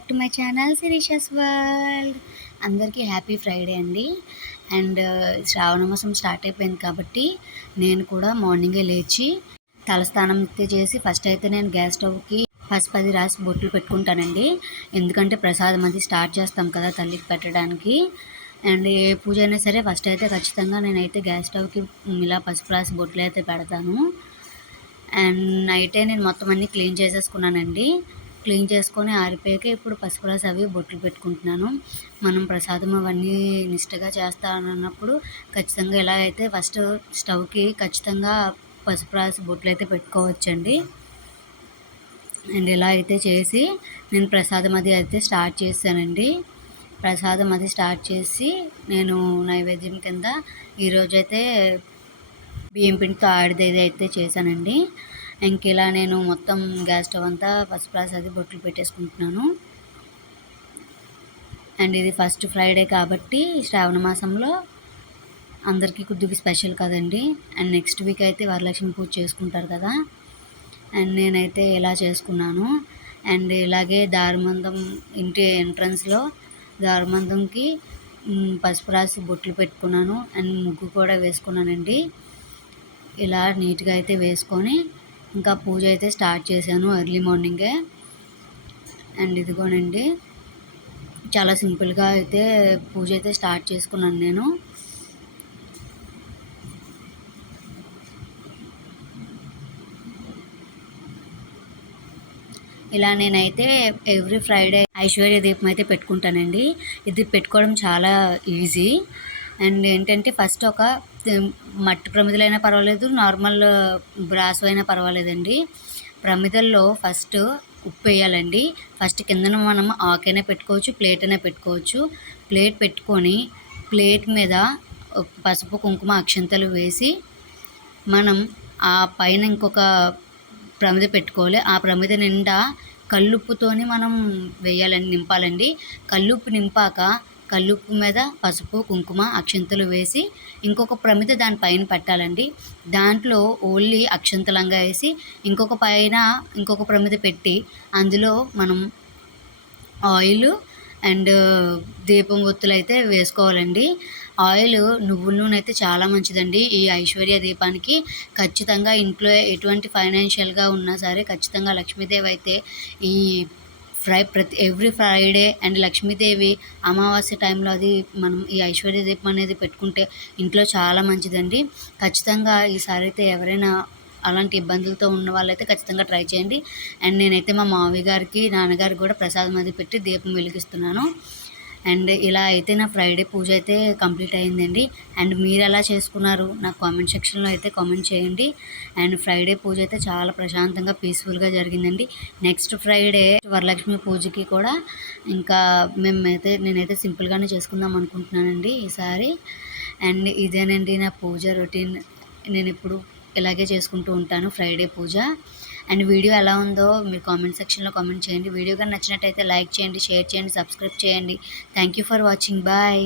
Back to my channel Sirisha's world. అందరికీ happy Friday అండి. And Shravana మాసం స్టార్ట్ అయిపోయింది కాబట్టి నేను కూడా మార్నింగే లేచి తలస్నానం అయితే చేసి ఫస్ట్ అయితే నేను గ్యాస్ స్టవ్కి పసుపది రాసి బొట్లు పెట్టుకుంటానండి. ఎందుకంటే ప్రసాదం అది స్టార్ట్ చేస్తాం కదా తల్లికి పెట్టడానికి. అండ్ ఏ పూజ అయినా సరే ఫస్ట్ అయితే ఖచ్చితంగా నేనైతే గ్యాస్ స్టవ్కి ఇలా పసుపు రాసి బొట్లు అయితే పెడతాను. అండ్ నైటే నేను మొత్తం అన్నీ క్లీన్ చేసేసుకున్నానండి. క్లీన్ చేసుకొని ఆరిపోయాక ఇప్పుడు పసుపు రాసి అవి బొట్లు పెట్టుకుంటున్నాను. మనం ప్రసాదం అవన్నీ నిష్టగా చేస్తానన్నప్పుడు ఖచ్చితంగా ఎలా అయితే ఫస్ట్ స్టవ్కి ఖచ్చితంగా పసుపు రాసి బొట్లు అయితే పెట్టుకోవచ్చండి. అండ్ ఇలా అయితే చేసి నేను ప్రసాదం అది అయితే స్టార్ట్ చేశానండి. ప్రసాదం అది స్టార్ట్ చేసి నేను నైవేద్యం కింద ఈరోజైతే బియ్యం పిండితో ఆడిదేది అయితే చేశానండి. ఇంక ఇలా నేను మొత్తం గ్యాస్ స్టవ్ అంతా పసుపు రాసి అది బొట్లు పెట్టేసుకుంటున్నాను. అండ్ ఇది ఫస్ట్ ఫ్రైడే కాబట్టి శ్రావణ మాసంలో అందరికీ కొద్దిగా స్పెషల్ కదండి. అండ్ నెక్స్ట్ వీక్ అయితే వరలక్ష్మి పూజ చేసుకుంటారు కదా. అండ్ నేనైతే ఇలా చేసుకున్నాను. అండ్ ఇలాగే దారిమందం ఇంటి ఎంట్రన్స్లో దారిమందంకి పసుపు రాసి బొట్లు పెట్టుకున్నాను. అండ్ ముగ్గు కూడా వేసుకున్నానండి. ఇలా నీట్గా అయితే వేసుకొని ఇంకా పూజ అయితే స్టార్ట్ చేశాను ఎర్లీ మార్నింగే. అండ్ ఇదిగోనండి చాలా సింపుల్గా అయితే పూజ అయితే స్టార్ట్ చేసుకున్నాను నేను. ఇలా నేనైతే ఎవ్రీ ఫ్రైడే ఐశ్వర్య దీపం అయితే పెట్టుకుంటానండి. ఇది పెట్టుకోవడం చాలా ఈజీ. అండ్ ఏంటంటే ఫస్ట్ ఒక మట్టి ప్రమిదలైనా పర్వాలేదు, నార్మల్ బ్రాస్ అయినా పర్వాలేదండి. ప్రమిదల్లో ఫస్ట్ ఉప్పు వేయాలండి. ఫస్ట్ కిందన మనం ఆకైనా పెట్టుకోవచ్చు, ప్లేట్ అయినా పెట్టుకోవచ్చు. ప్లేట్ పెట్టుకొని ప్లేట్ మీద పసుపు కుంకుమ అక్షంతలు వేసి మనం ఆ పైన ఇంకొక ప్రమిద పెట్టుకోవాలి. ఆ ప్రమిద నిండా కల్లుప్పుతోని మనం వేయాలని నింపాలండి. కల్లుప్పు నింపాక కల్లుప్పు మీద పసుపు కుంకుమ అక్షంతలు వేసి ఇంకొక ప్రమిద దానిపైన పెట్టాలండి. దాంట్లో ఓన్లీ అక్షంతలంగా వేసి ఇంకొక ప్రమిద పెట్టి అందులో మనం ఆయిల్ అండ్ దీపం ఒత్తులు అయితే వేసుకోవాలండి. ఆయిల్ నువ్వుల నూనె అయితే చాలా మంచిదండి ఈ ఐశ్వర్య దీపానికి. ఖచ్చితంగా ఇంట్లో ఎటువంటి ఫైనాన్షియల్గా ఉన్నా సరే ఖచ్చితంగా లక్ష్మీదేవి అయితే ఈ ఎవ్రీ ఫ్రైడే అండ్ లక్ష్మీదేవి అమావాస్య టైంలో అది మనం ఈ ఐశ్వర్య దీపం అనేది పెట్టుకుంటే ఇంట్లో చాలా మంచిదండి. ఖచ్చితంగా ఈసారి అయితే ఎవరైనా అలాంటి ఇబ్బందులతో ఉన్న వాళ్ళైతే ఖచ్చితంగా ట్రై చేయండి. అండ్ నేనైతే మా మామయ్య గారికి నాన్నగారికి కూడా ప్రసాదం అది పెట్టి దీపం వెలిగిస్తున్నాను. అండ్ ఇలా అయితే నా ఫ్రైడే పూజ అయితే కంప్లీట్ అయిందండి. అండ్ మీరు ఎలా చేసుకున్నారు నాకు కామెంట్ సెక్షన్లో అయితే కామెంట్ చేయండి. అండ్ ఫ్రైడే పూజ అయితే చాలా ప్రశాంతంగా పీస్ఫుల్గా జరిగిందండి. నెక్స్ట్ ఫ్రైడే వరలక్ష్మి పూజకి కూడా ఇంకా నేనైతే సింపుల్గానే చేసుకుందాం అనుకుంటున్నానండి ఈసారి. అండ్ ఇదేనండి నా పూజ రొటీన్. నేను ఇప్పుడు ఇలాగే చేసుకుంటూ ఉంటాను ఫ్రైడే పూజ. అండ్ వీడియో ఎలా ఉందో మీరు కామెంట్ సెక్షన్లో కామెంట్ చేయండి. వీడియో కానీ నచ్చినట్టయితే లైక్ చేయండి, షేర్ చేయండి, సబ్స్క్రైబ్ చేయండి. Thank you for watching. Bye.